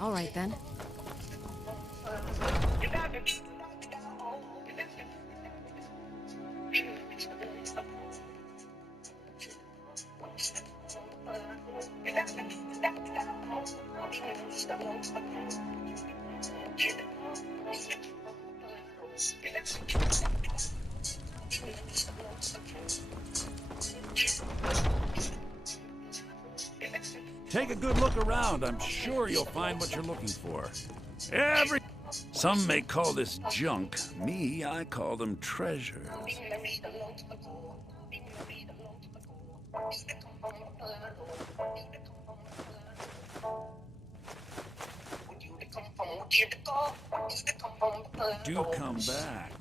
All right, then. Take a good look around. I'm sure you'll find what you're looking for. Some may call this junk. Me, I call them treasures. Do come back.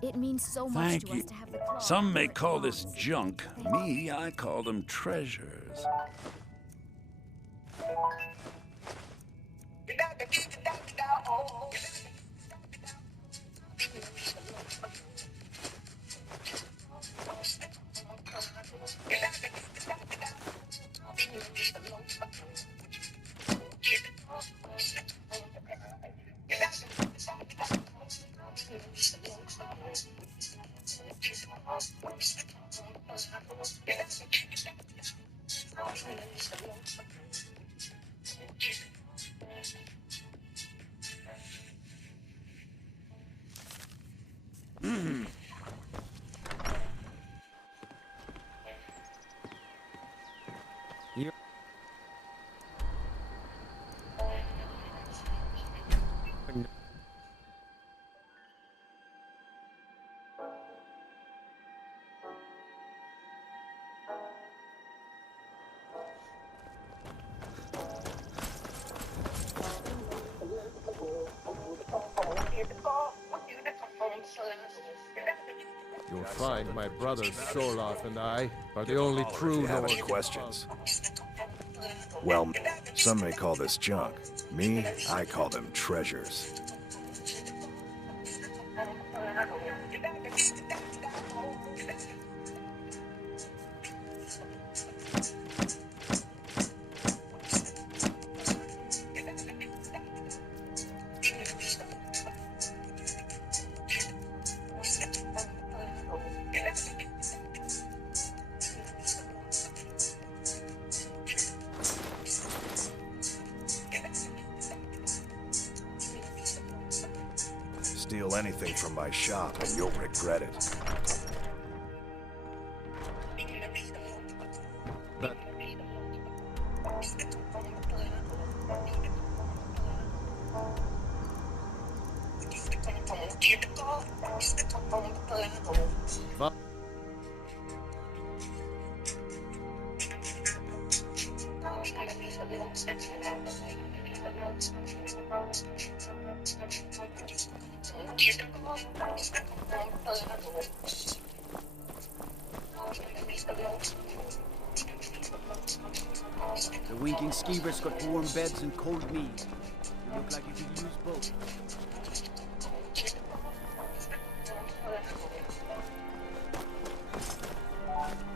It means so much Thank to you. us to have the claw. Some may call this junk. Me, I call them treasures. You'll find my brothers Solaf and I are the only true Have any Nord. questions? Well, some may call this junk. Me, I call them treasures. Steal anything from my shop and you'll regret it. But Va- The winking skeever's got warm beds and cold meat. You look like you could use both.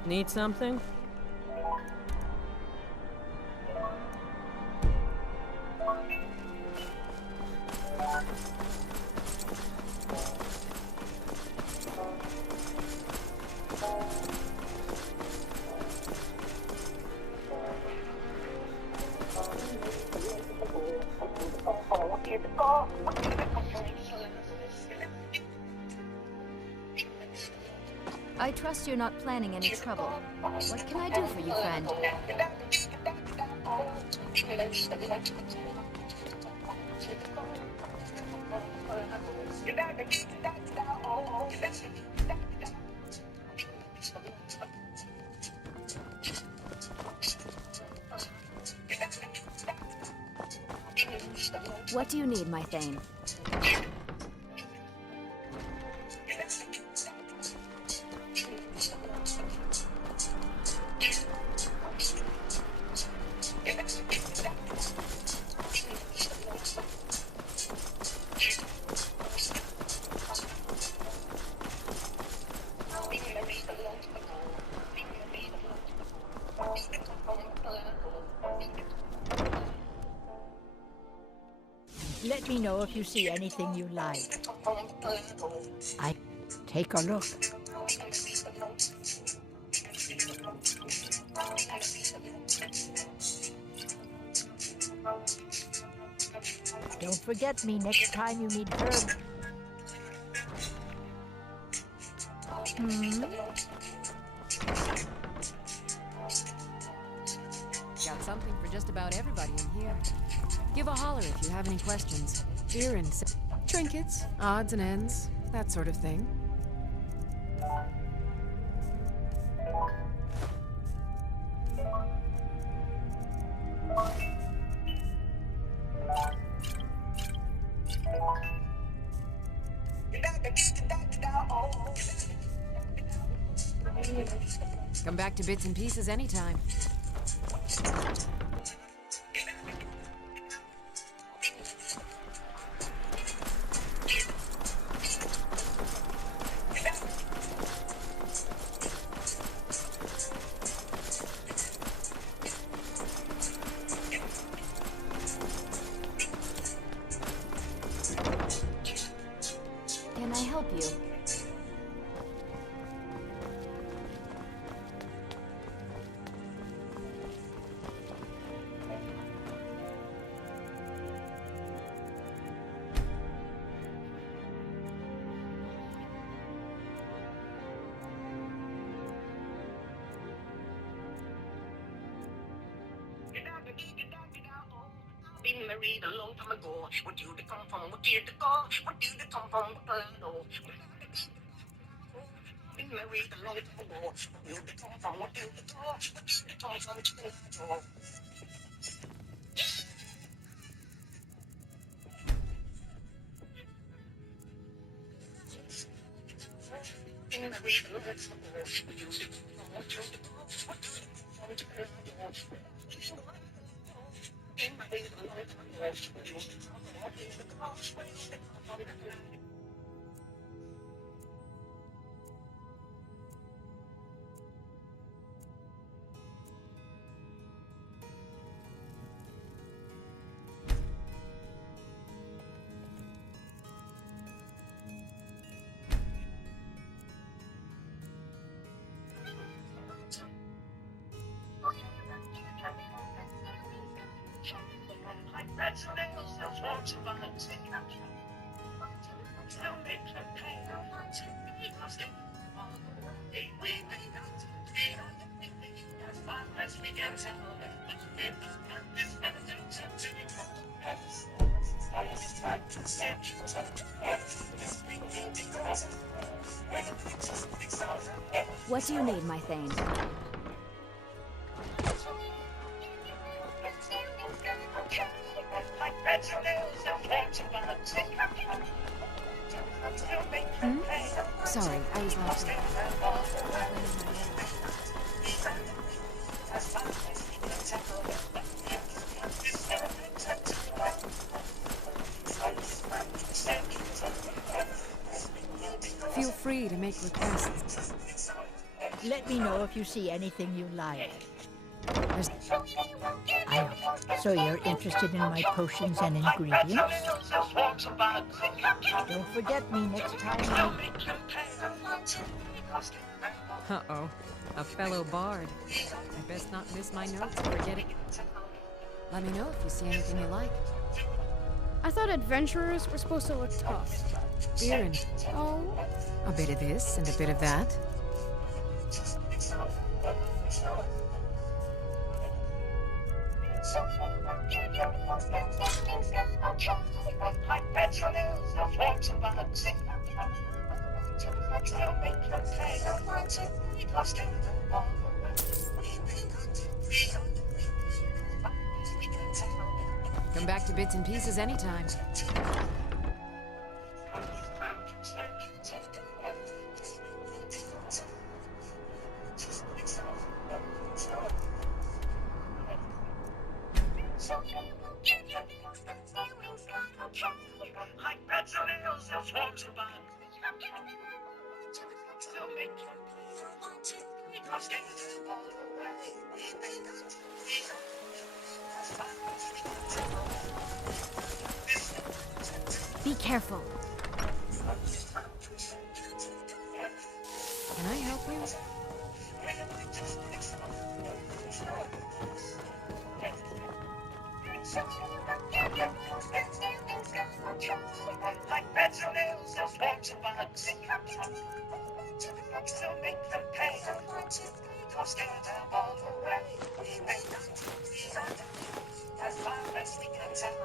Need something? I trust you're not planning any trouble. What can I do for you, friend? What do you need, my Thane? Let me know if you see anything you like. Take a look. Don't forget me next time you need herb. Got something for just about everybody in here. Give a holler if you have any questions. Beer and trinkets, odds and ends, that sort of thing. Come back to Bits and Pieces anytime. Can I help you? Been married a long time ago. Where do they come from? Where did they go? Where do they come from? Been married a long time ago. Where do they come from? Where do they go? Where do they come from? Been married a long time ago. Where do they come from? Where do they go? Where do they come from? What do you need, my Thane? Sorry, I was lost. Feel free to make requests. Let me know if you see anything you like. There's So you're interested in my potions and ingredients? Don't forget me next time. Uh-oh. A fellow bard. I best not miss my notes or forget it. Let me know if you see anything you like. I thought adventurers were supposed to look tough. Beer and Oh, a bit of this and a bit of that. Come back to bits and pieces anytime. Like beds of nails and swarms of bugs. Be careful. Can I help you? Like beds of nails and swarms of bugs. So make them pay. Don't stay there all the way. As far as we can tell.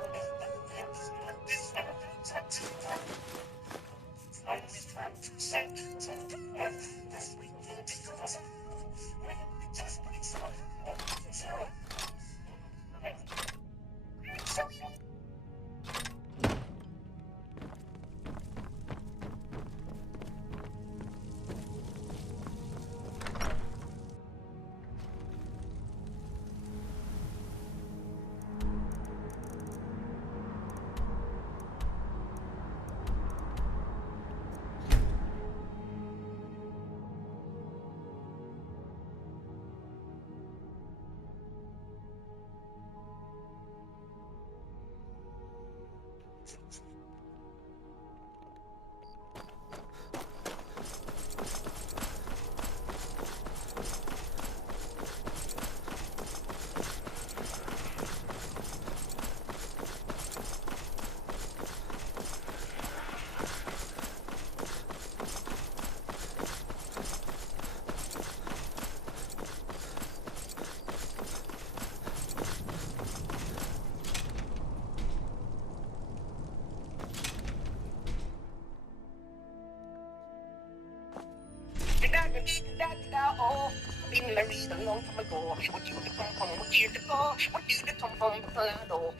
Oh, been married a long time ago. What you to come from? What year to go? What you to come from? Colorado.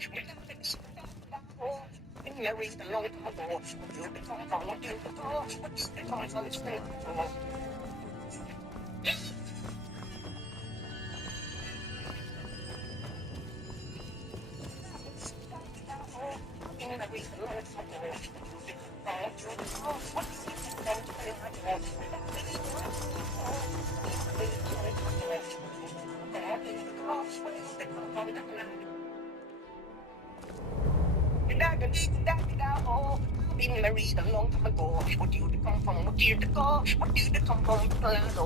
Been married a long time ago. What you to come from? What year to go? What you to come from? Spain. Been married a long time ago. What you to come from? What year to go? What you to come from? Colorado.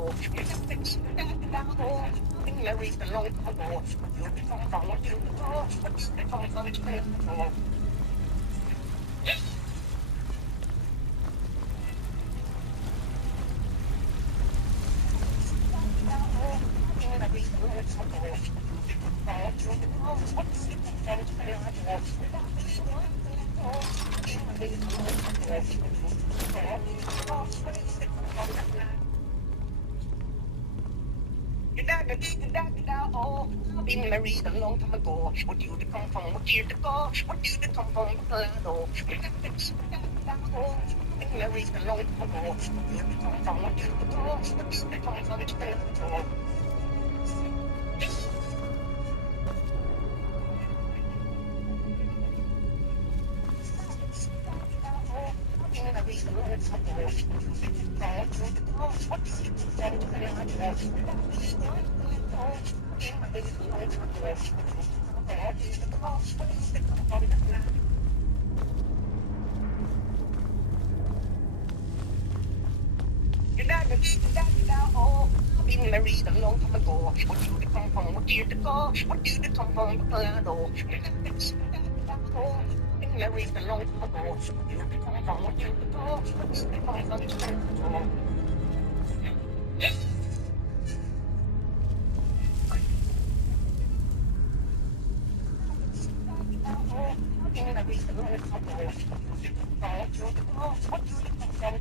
Been married a long time ago. What you to come from? What year to go? What you to come from? Spain. Been married a long time ago. What you to come from? What year to go? What you to come from? Colorado. Been married a long time ago. What you to come from? What year to go? What you to come from? Spain. Been married a long time ago. What you to come from? What year to go? What you to come from? Colorado. Been married a long time ago. What you to come from? What year to go? What you to come from? Spain. Been married a long time ago. What you to come from? What year to go? What you to come from? Been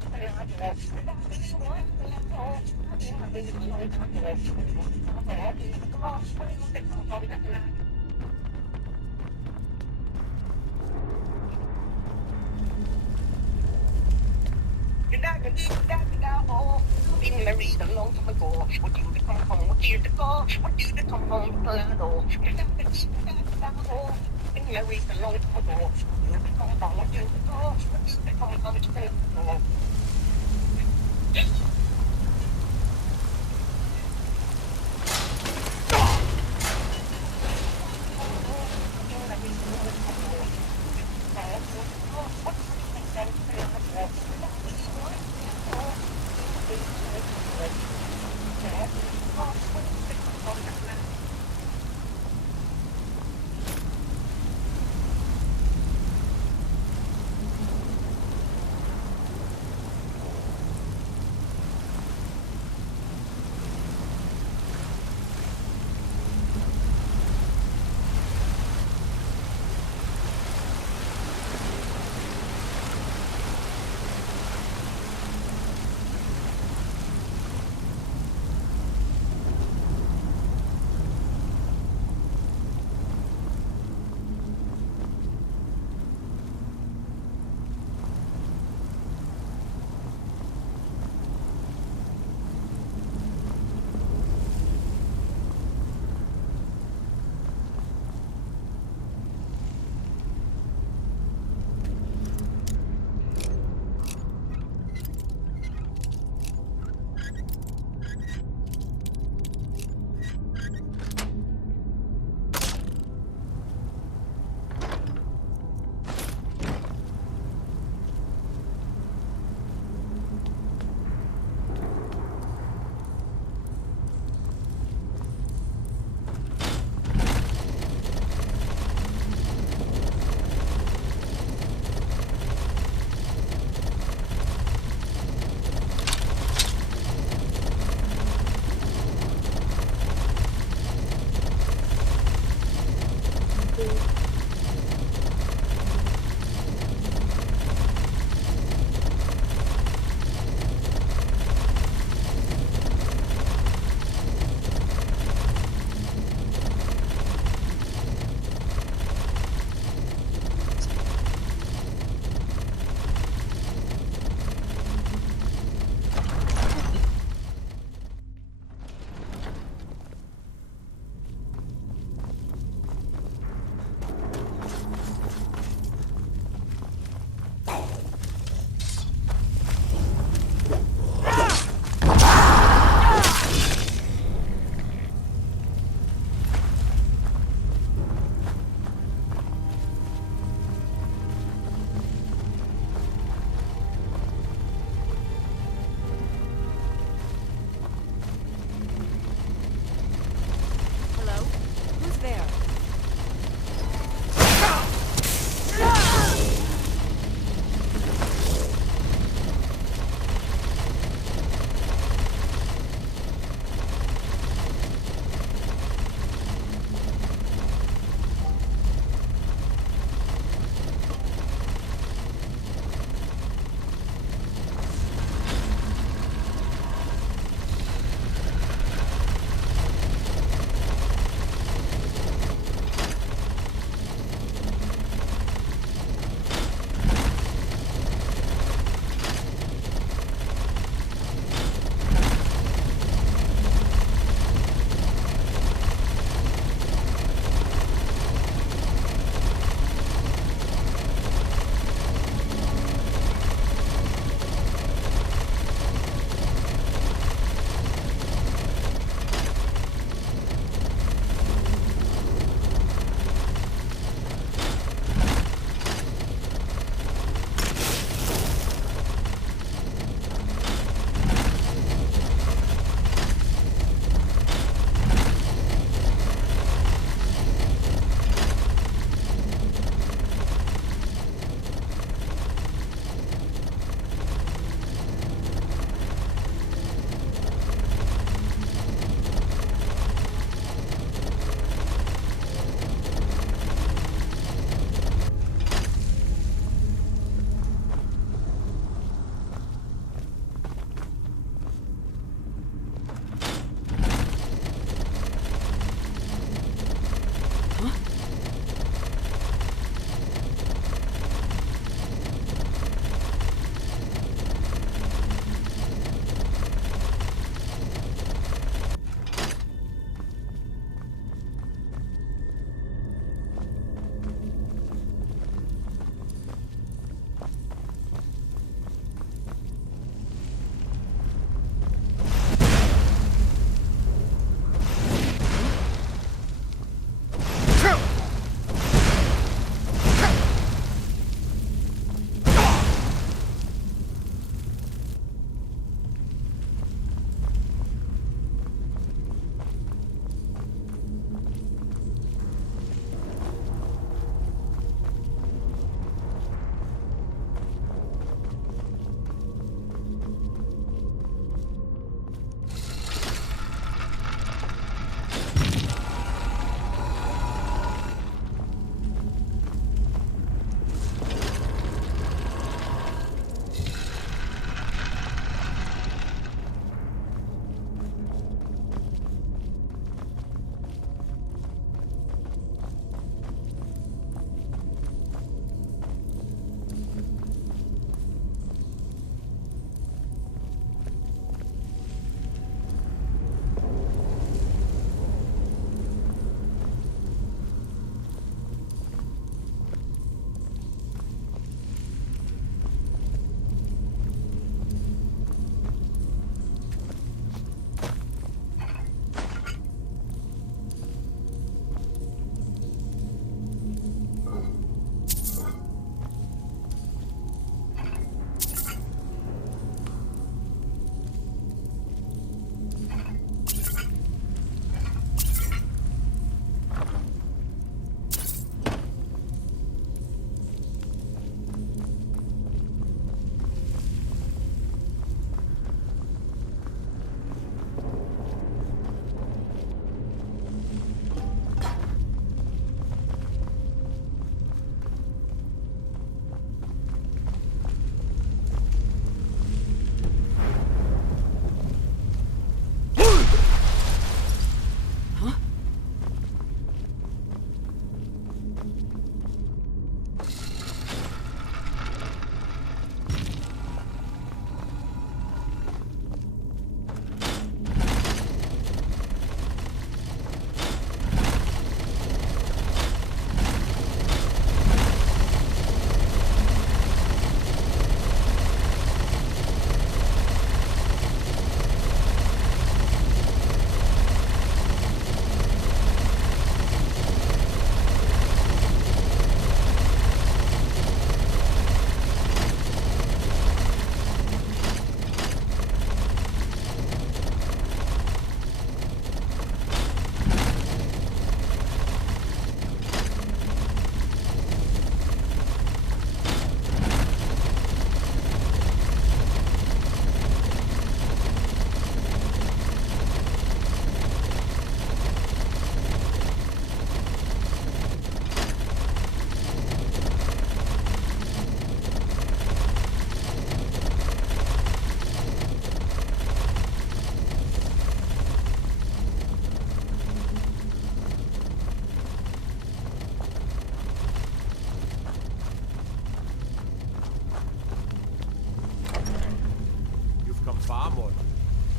married a long time ago. What do to come home? What year to go? What do to come home? Been married a long time ago. What do to come home? What year to go? What do to come home?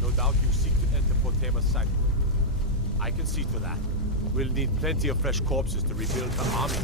No doubt you seek to enter Potema's sanctuary. I can see to that. We'll need plenty of fresh corpses to rebuild the army.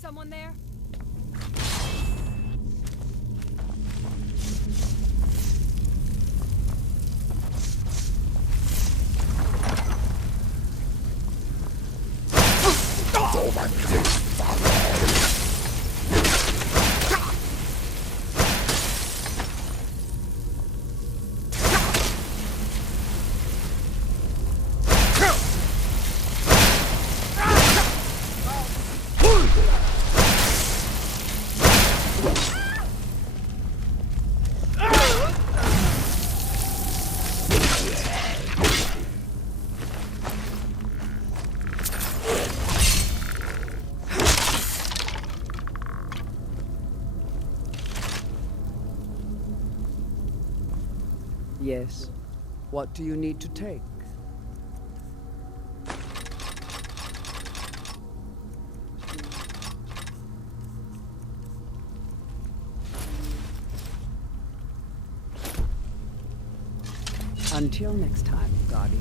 Someone there? Yes. What do you need to take? Until next time, Guardian.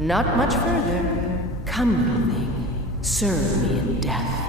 Not much further. Come, little thing. Serve me in death.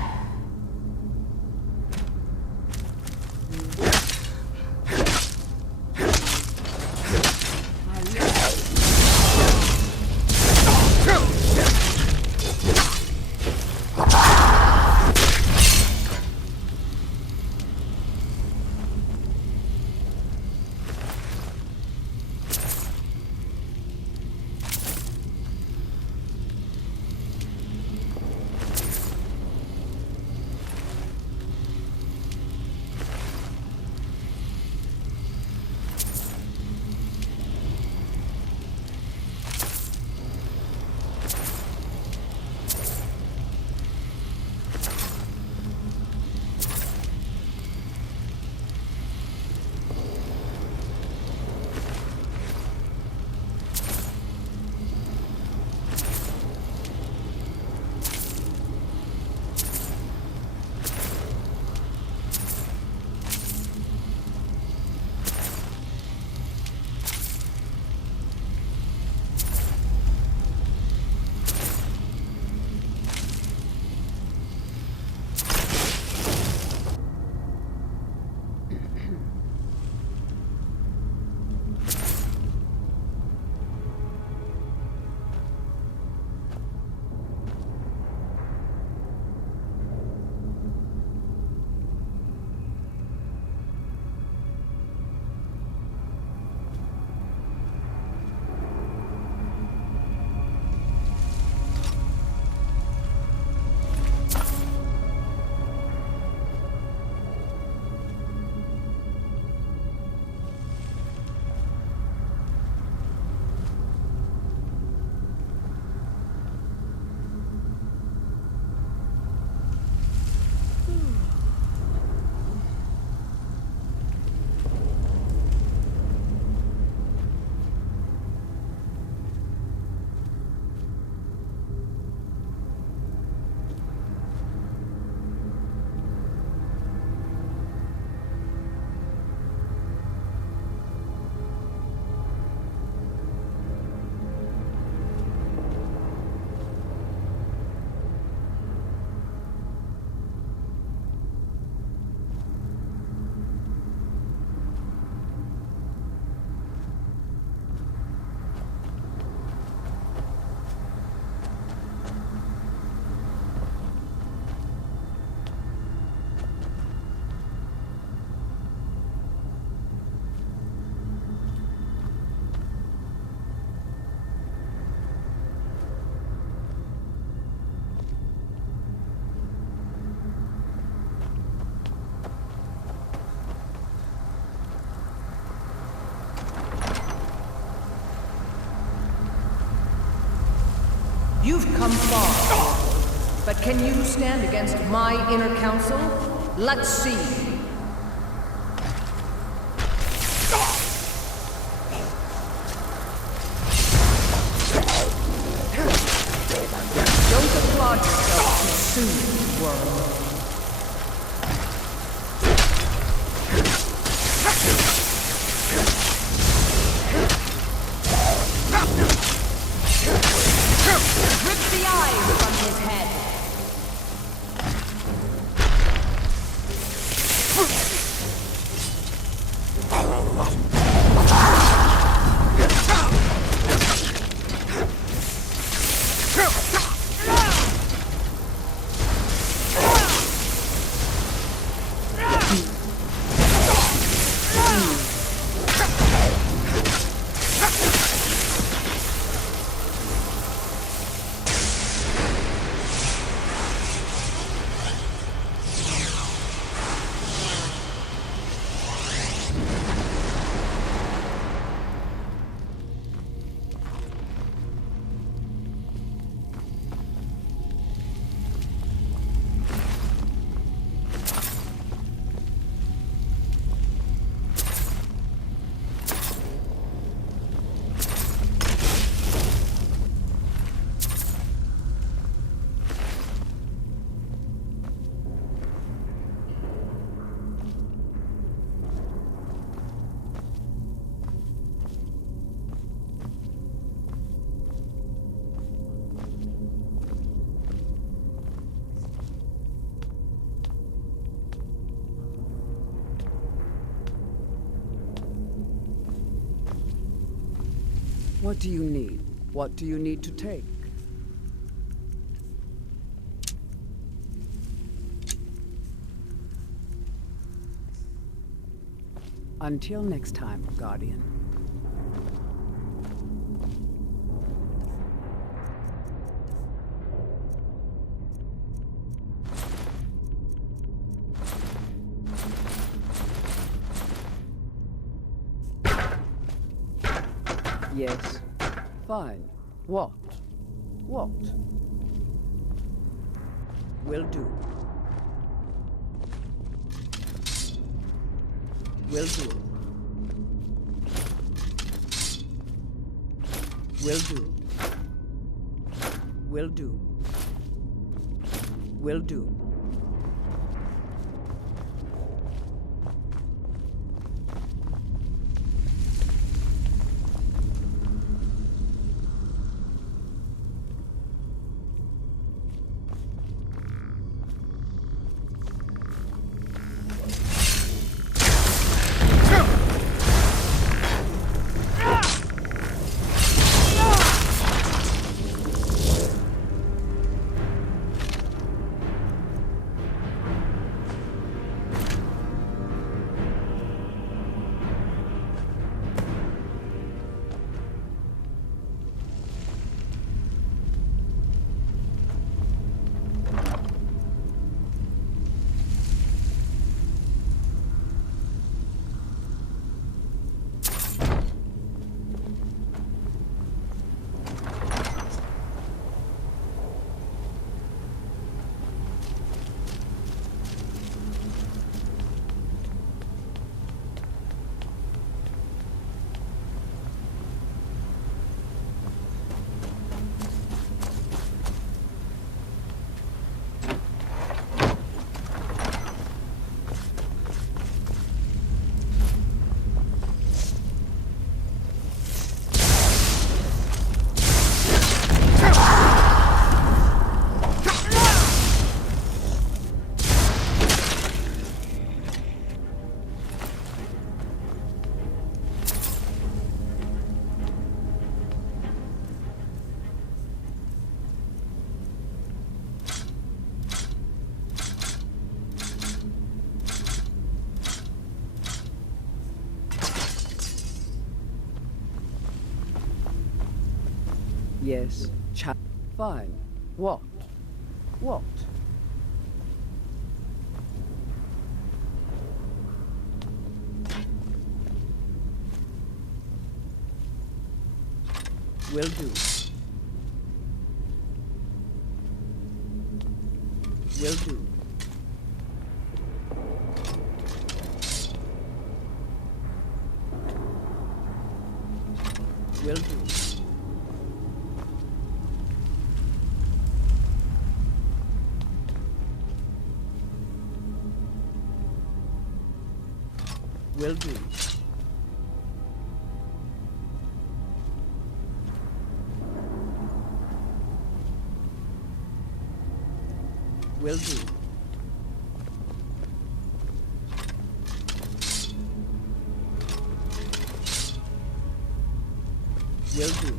You've come far, but can you stand against my inner council? Let's see. Don't applaud yourself too soon, worm. Rip the eyes from his head. What do you need? What do you need to take? Until next time, Guardian. Yes. Fine. What? What? Will do. Will do. Will do. Will do. Will do. Yes. Fine. What? What? Will do. Will do. Will do. Will do. Will do. Will do.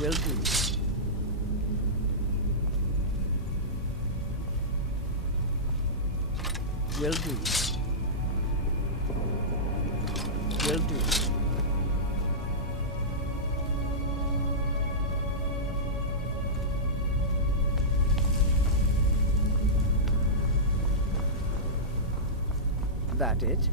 Will do. Will do. Will do. That it?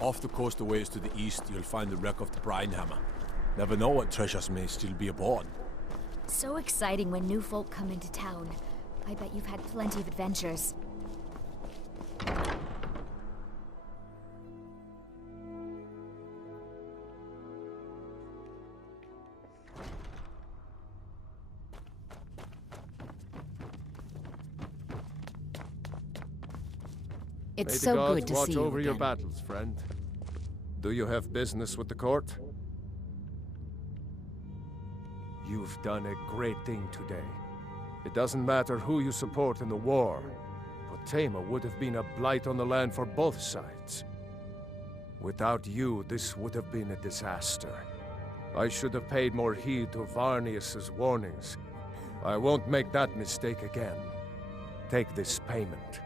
Off the coast a ways to the east, you'll find the wreck of the Brine Hammer. Never know what treasures may still be aboard. So exciting when new folk come into town. I bet you've had plenty of adventures. It's so good to see you watch over your again. battles, friend. Do you have business with the court? You've done a great thing today. It doesn't matter who you support in the war. Potema would have been a blight on the land for both sides. Without you, this would have been a disaster. I should have paid more heed to Varnius's warnings. I won't make that mistake again. Take this payment.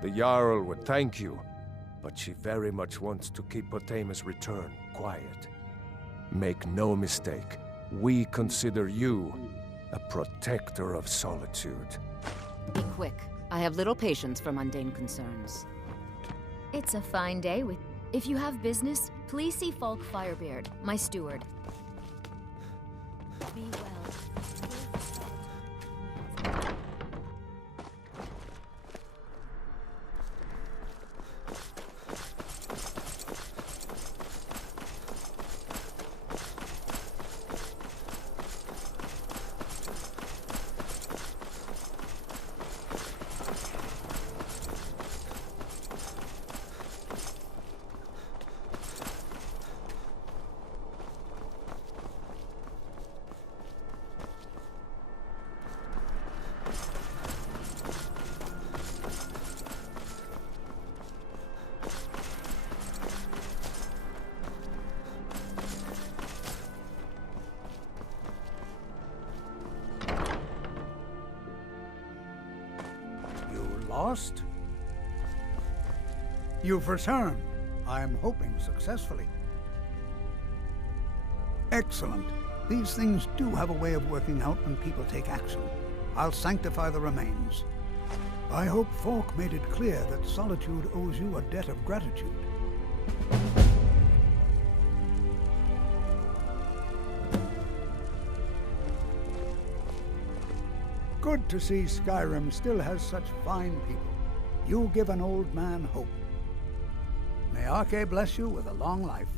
The Jarl would thank you, but she very much wants to keep Potema's return quiet. Make no mistake, we consider you a protector of solitude. Be quick. I have little patience for mundane concerns. It's a fine day with... If you have business, please see Falk Firebeard, my steward. Be well. lost? You've returned. I'm hoping successfully. Excellent. These things do have a way of working out when people take action. I'll sanctify the remains. I hope Falk made it clear that Solitude owes you a debt of gratitude. Good to see Skyrim still has such fine people. You give an old man hope. May Arche bless you with a long life.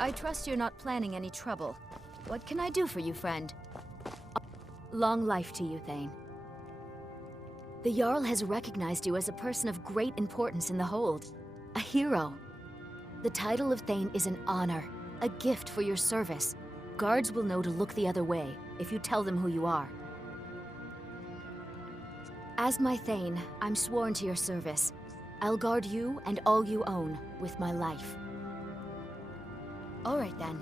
I trust you're not planning any trouble. What can I do for you, friend? Long life to you, Thane. The Jarl has recognized you as a person of great importance in the Hold. A hero. The title of Thane is an honor, a gift for your service. Guards will know to look the other way if you tell them who you are. As my Thane, I'm sworn to your service. I'll guard you and all you own with my life. All right, then.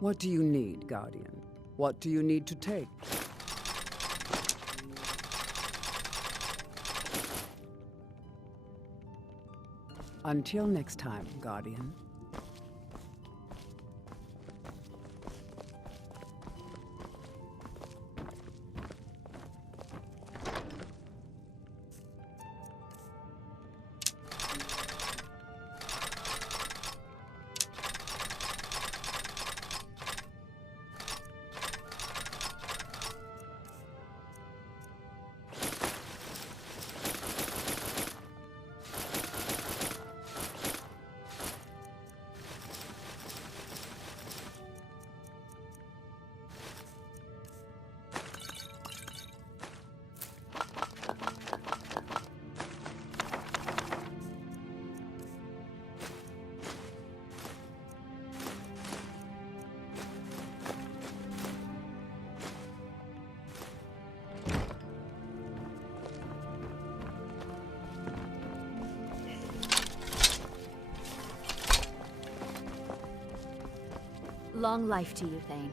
What do you need, Guardian? What do you need to take? Until next time, Guardian. Long life to you, Thane.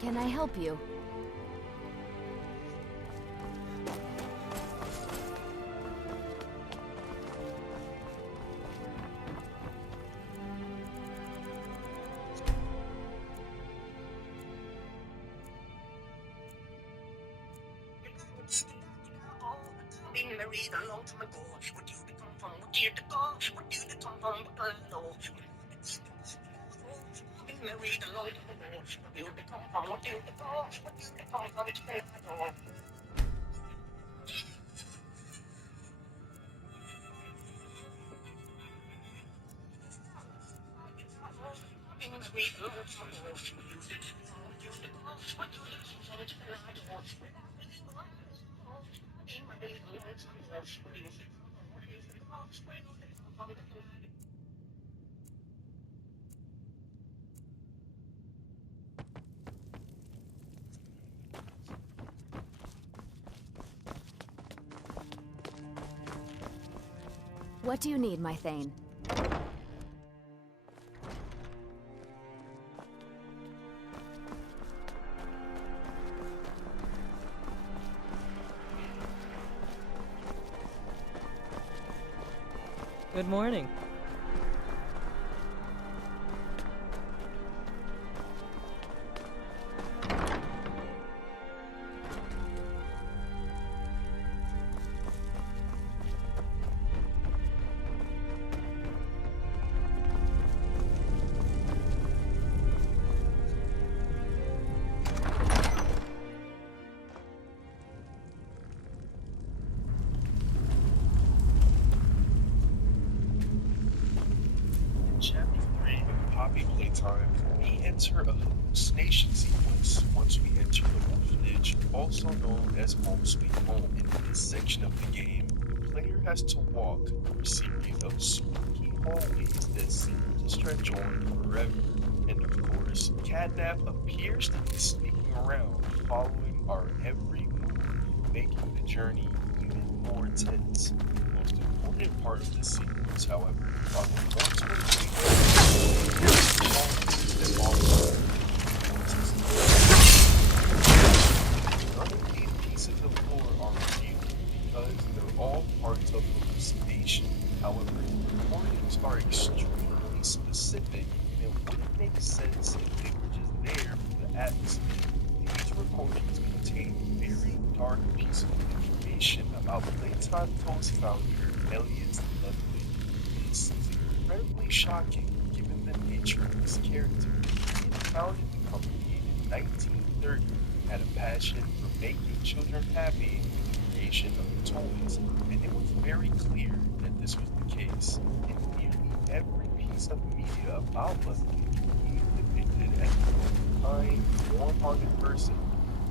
Can I help you? Been married a long time ago. What do you come from? What year to go? What do you come from? Been married a long time ago. What do you come from? What year to go? What do you come from? Been married a long time ago. What do you need, my Thane? Good morning. zombie playtime, we enter a hallucination sequence once we enter the orphanage, also known as Home Sweet Home. In this section of the game, the player has to walk through a series of spooky hallways that seem to stretch on forever. And of course, Catnap appears to be sneaking around, following our every move, making the journey even more tense. The most important part of the sequence, however, are the ones where we that also none of these pieces of lore are real because they're all parts of hallucination. However, the recordings are extremely specific and it wouldn't make sense if they were just there for the atmosphere. These recordings contain very dark pieces of information about Playtime Co.'s founder, Elliot Ludwig. This is incredibly shocking given the nature of his character. He had founded the company in 1930 and had a passion for making children happy with the creation of toys, and it was very clear that this was the case. In nearly every piece of media about Ludwig, he is depicted as a kind, warm-hearted person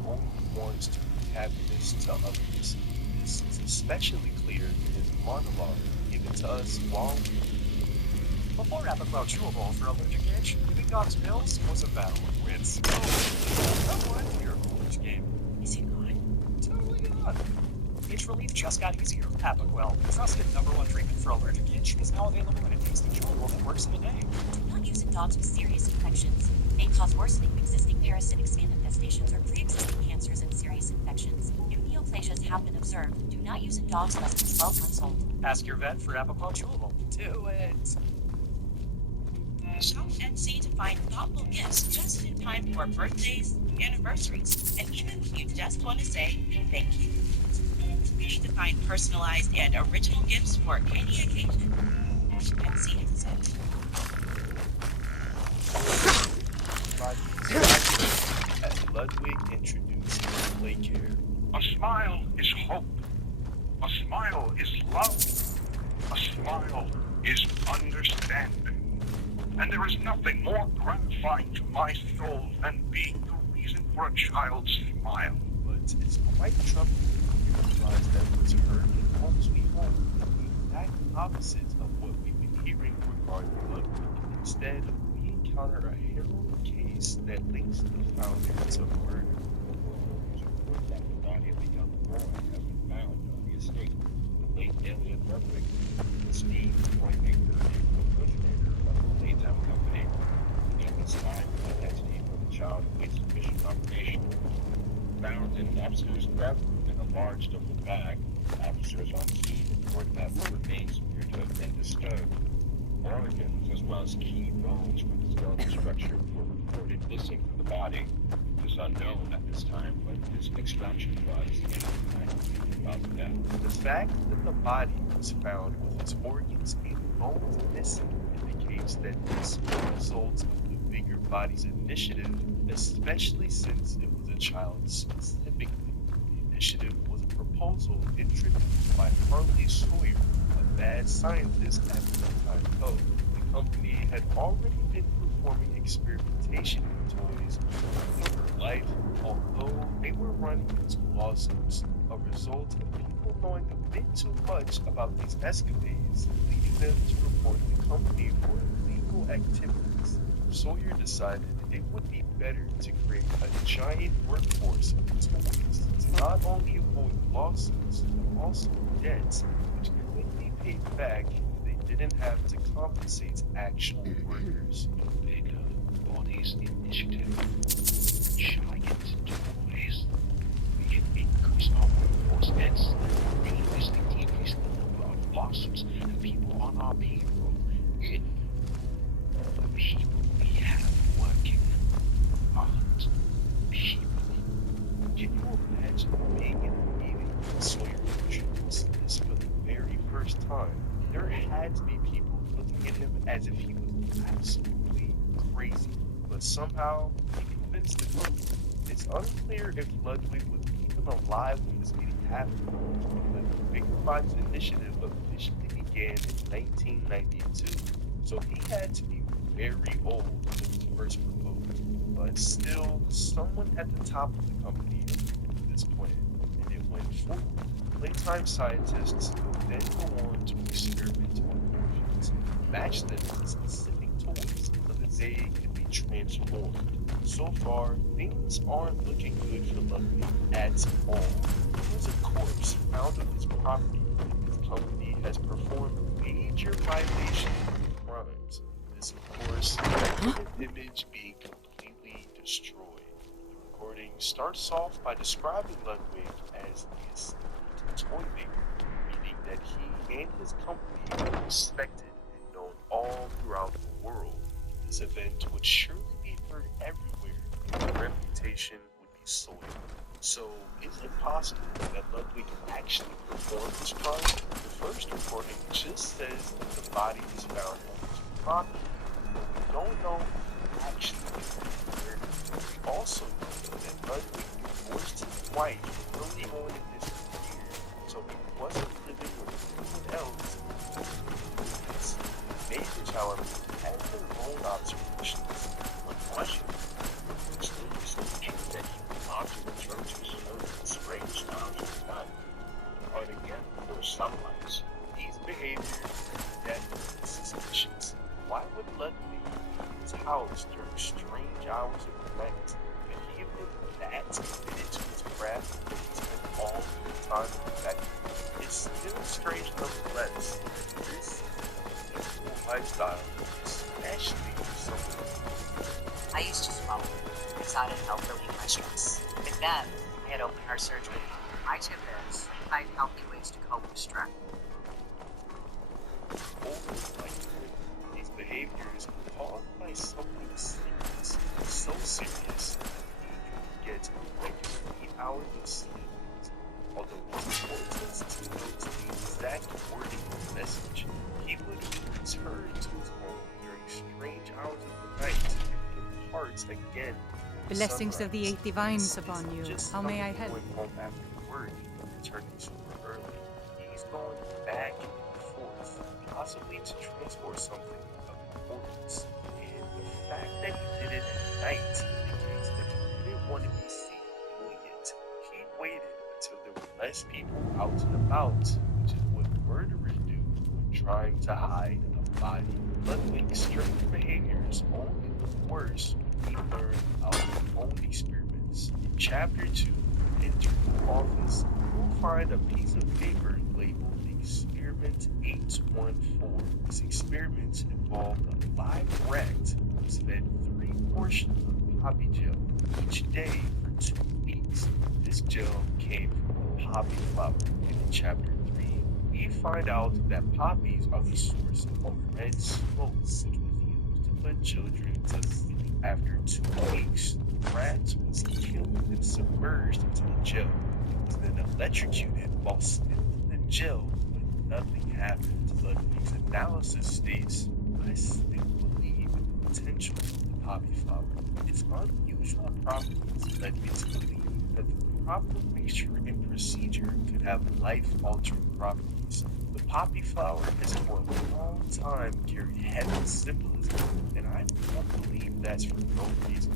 who only wants to bring happiness to others. This is especially clear in his monologue given to us while before Apoquel Chewable for Allergic Itch, Big Dog's Mills was a battle of wits. Oh, what? You're a foolish game. Is he not? Totally not. Itch relief just got easier. Apoquel, the trusted #1 treatment for allergic itch, is now available in a tasty chewable that works in a day. Do not use in dogs with serious infections. May cause worsening of existing parasitic skin infestations or pre-existing cancers and serious infections. If neoplasias have been observed, do not use in dogs less than 12 months old. Ask your vet for Apoquel Chewable. Do it. Shop Etsy to find thoughtful gifts just in time for birthdays, anniversaries, and even if you just want to say thank you. You need to find personalized and original gifts for any occasion. Etsy has it. As Ludwig introduces play care. A smile is hope. A smile is love. A smile is understanding. And there is nothing more gratifying to my soul than being the reason for a child's smile. But it's quite troubling to realize that what's heard in Home Sweet Home is the exact opposite of what we've been hearing regarding Ludwig. Instead, we encounter a harrowing case that links the founder to murder. That the body of a young boy has been found on the estate. The late Elliot Ludwig, the esteemed toymaker and originator of the Playtime Company, named this time the identity of the child awaits official confirmation. Found in Napster's breath in a large duffel bag, officers on scene report that the remains appear to have been disturbed. Organs, as well as key bones from the skeletal structure, were reported missing from the body. It is unknown at this time what his extraction was and about the death. The fact that the body was found with its organs and bones missing indicates that this was a result of the Bigger Bodies initiative, especially since it was a child specifically. The initiative was a proposal introduced by Harley Sawyer, a mad scientist at Playtime Co. The company had already been performing experimentation with toys for her life, although they were running into lawsuits, a result of people knowing a bit too much about these escapades, leading them to report the company for illegal activities. Sawyer decided it would be better to create a giant workforce of toys to not only avoid lawsuits, but also debts, which could be paid back if they didn't have to compensate actual workers. Bigger Bodies Initiative. Giant toys. We can increase our workforce and simultaneously decrease the number of lawsuits and people on our payroll. The people we have working aren't people. Can you imagine being in a meeting when Sawyer introduced this for the very first time? There had to be people looking at him as if he was absolutely crazy, but somehow he convinced the group. It's unclear if Ludwig was even alive when this meeting happened, but the Bigger Bodies initiative officially began in 1992, so he had to be very old when he first proposed, but still someone at the top of the company approved of this plan, and it went forward. Playtime scientists would then go on to experiment on orphans, match them with specific toys so that they could be transformed. So far, things aren't looking good for Ludwig at all. He was a corpse found on his property, and his company has performed major violations of crimes. This, of course, led to his image being completely destroyed. The recording starts off by describing Ludwig as the esteemed toy maker, meaning that he and his company are respected and known all throughout the world. This event would surely be heard everywhere, and his reputation would be soiled. So, is it possible that Ludwig actually performed this crime? The first recording just says that the body was found on his property, but we don't know who actually did it. We also know that Ludwig divorced his wife early on in his career, so he wasn't living with anyone else. Neighbors, however, had their own observations. One question. It's true that he was not to return to certain strange styles of life. But again, for some lights, these behaviors are definitely suspicious. Why would Ludwig leave his house during strange hours of the night? Could he have been that committed to his craft that he spent all the time in the factory? It's still strange nonetheless. This lifestyle, especially for someone. I used to smoke because I didn't help relieve my stress. Back then, I had open heart surgery. My tip is 5 healthy ways to cope with stress. These behaviors are caused by something serious, so serious that he gets regular 8 hours of sleep. Although it's important to note the exact wording of the message, he would return to his home during strange hours of the night and depart again. Blessings of the 8 divines upon you. How may I help? Going home after work, returning super early. He's going back and forth, possibly to transport something of importance. And the fact that he did it at night indicates that he didn't want to be seen doing it. He waited until there were less people out and about, which is what murderers do when trying to hide a body. Ludwig's strange behaviors only look worse when we learn about his own experiments. In Chapter 2, enter the office, you'll find a piece of paper labeled Experiment 814. This experiment involved a live rat who was fed 3 portions of poppy gel each day for 2 weeks. This gel came from the poppy flower. And in Chapter 3, we find out that poppies are the source of red smoke, which was used to put children to sleep. After 2 weeks, the rat was killed and submerged into the gel. It was then electrocuted while still in the gel, but nothing happened. Ludwig's analysis states, I still believe in the potential of the poppy flower. Its unusual properties led me to believe that the proper mixture and procedure could have life-altering properties. The poppy flower has for a long time carried heavy symbolism, and I don't believe that's for no reason.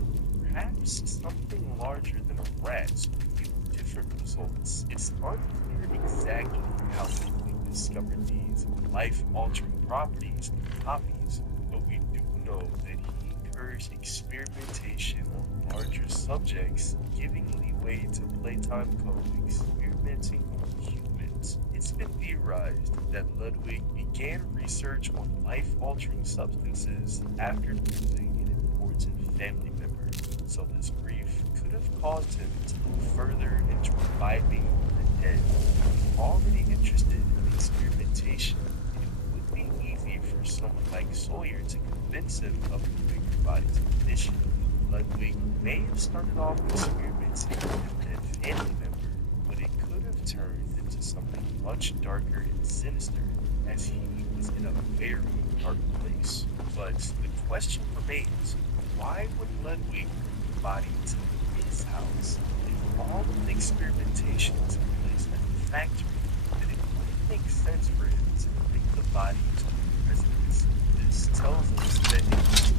Perhaps something larger than a rat would yield different results. It's unclear exactly how Ludwig discovered these life-altering properties of poppies, but we do know that he encouraged experimentation on larger subjects, giving leeway to playtime code experimenting on humans. It's been theorized that Ludwig began research on life-altering substances after losing an important family member, so this grief could have caused him to look further into reviving the dead. Already interested in experimentation, it would be easy for someone like Sawyer to convince him of the bigger body's condition. Ludwig may have started off experimenting with a dead family member, but it could have turned into something much darker and sinister, as he was in a very dark place. But the question remains, why would Ludwig bring the body to his house? If all of the experimentation took place at the factory, then it wouldn't make sense for him to bring the body to the residence. This tells us that it was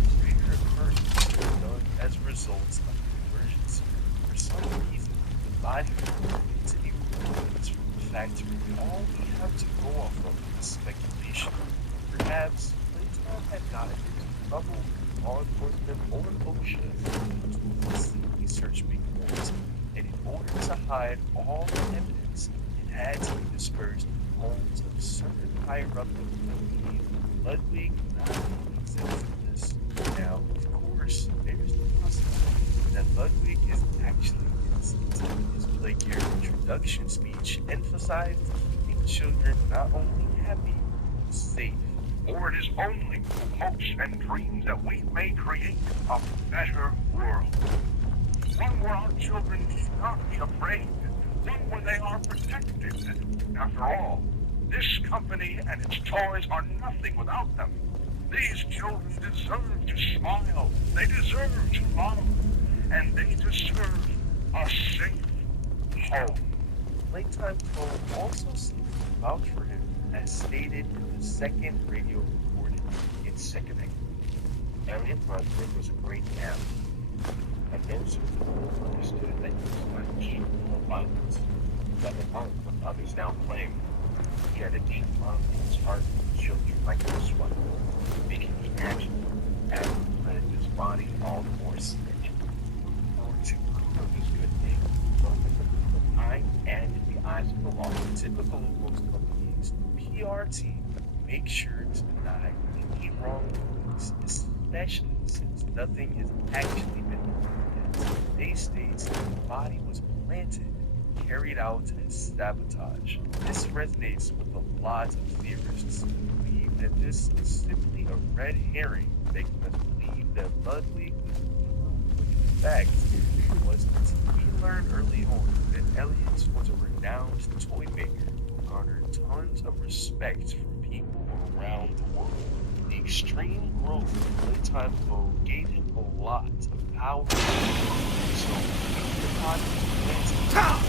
militia to simply search big wars, and in order to hide all the evidence, it had to be dispersed in homes of certain higher-up employees. Ludwig not only accepted this. Now, of course, there's the possibility that Ludwig is actually innocent. His Plague-Year introduction speech emphasized keeping children not only happy, but safe. For it is only through hopes and dreams that we may create a better world. One where our children need not be afraid. One where they are protected. After all, this company and its toys are nothing without them. These children deserve to smile. They deserve to love. And they deserve a safe home. Playtime Code also seems to vouch for him, as stated in the second radio recording in Sickening. Elliot Ludwig was a great man. And then certainly understood that he was not capable of violence, that among what others now claim, he had a deep love in his heart for children like this one, making the action and let his body all the more sick. To prove his good name, both in the eye and in the eyes of the law. Typical of most companies, the PR team make sure to deny any wrongdoings, especially since nothing has actually been done yet. They state that the body was planted, carried out as sabotage. This resonates with a lot of theorists who believe that this is simply a red herring, making us believe that Ludwig was evil, when in fact, it wasn't. We learned early on that Elliot was a renowned toy maker who garnered tons of respect from people around the world. The extreme growth of Playtime Code gave him a lot of power, so the body was planted because not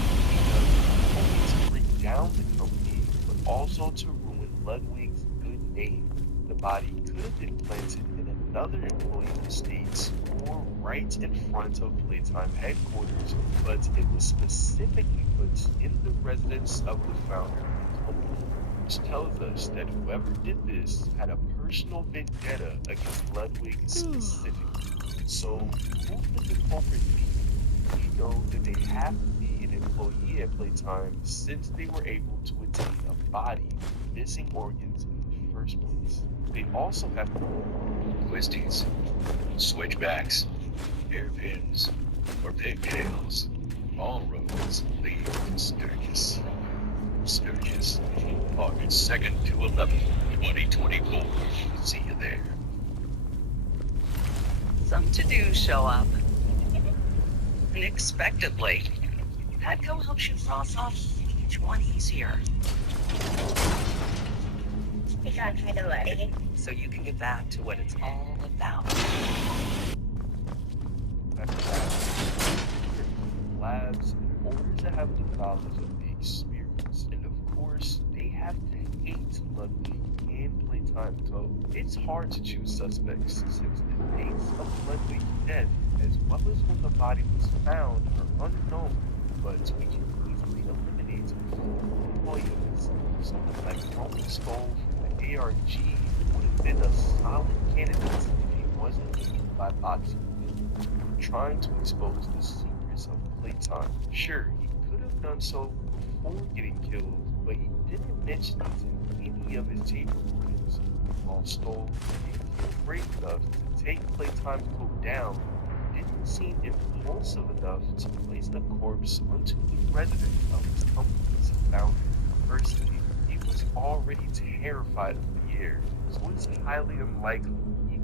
only to bring down the company, but also to ruin Ludwig's good name. The body could have been planted in another employee estate's or right in front of Playtime headquarters, but it was specifically put in the residence of the founder of the company, which tells us that whoever did this had a personal vendetta against Ludwig specifically. So, who could the culprit be? We know that they have to be an employee at Playtime since they were able to attain a body with missing organs in the first place. They also have to Twisties, switchbacks, hairpins, or pigtails. All roads lead to Sturgis. Sturgis, August 2nd to 11th, 2024. See you there. Some to-dos show up. Unexpectedly. Petco helps you cross off each one easier. It got kind of late. So you can get back to what it's all about. Labs in order to have the knowledge of the experience, and of course, they have to hate Ludwig and Playtime Code. It's hard to choose suspects since the dates of Ludwig's death, as well as when the body was found, are unknown, but we can easily eliminate employees. Someone like Roman Skull from the ARG would have been a solid candidate if he wasn't eaten by boxing. We're trying to expose the secrets of Playtime. Sure, he could have done so before getting killed, but he didn't mention it in any of his tape recordings. While Stoll didn't feel brave enough to take Playtime Code down, he didn't seem impulsive enough to place the corpse onto the residence of his company's founder. Personally, he was already terrified of the air, so it's highly unlikely he